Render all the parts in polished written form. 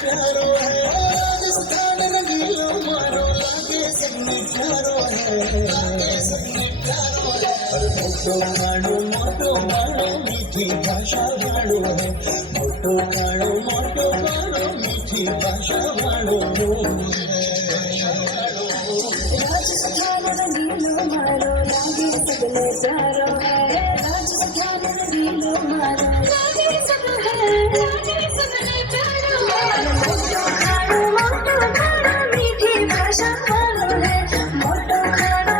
प्यारो है राजस्थान रंगीलो मारो लागे सबने प्यारो है मोटो गाड़ो मीठी भाषा वालो है मोटो गाड़ो मीठी भाषा वालो राजस्थान रंगीलो मारो लागे सबने प्यारो है राजस्थान रंगीलो मारो लागे सबने प्यारो है मोटो गाड़ो मीठी भाषा वालो है मोटो गाड़ो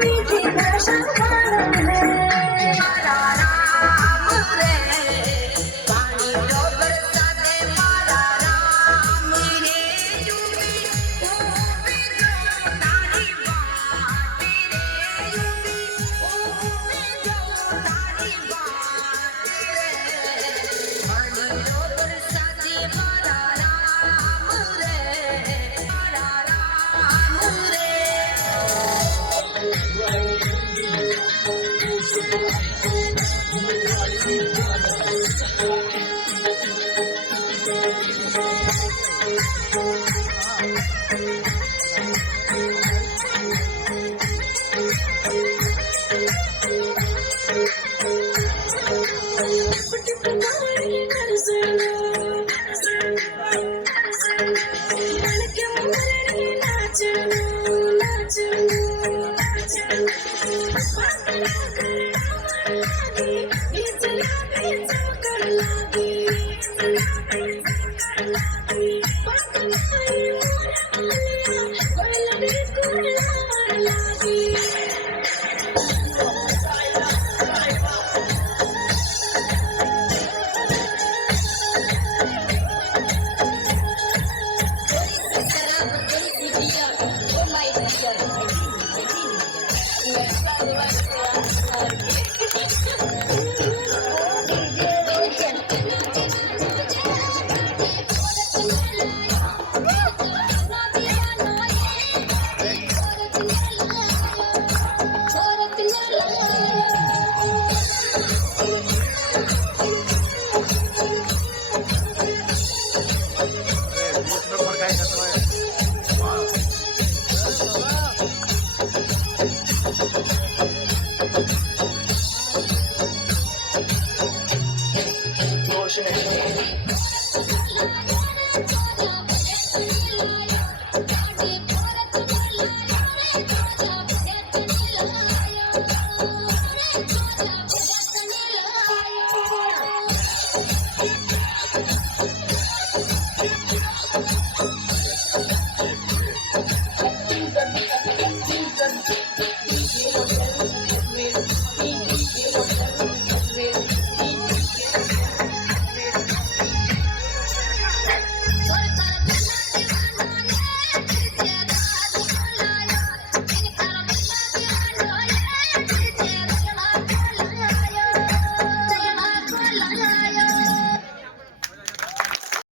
मीठी भाषा वालो है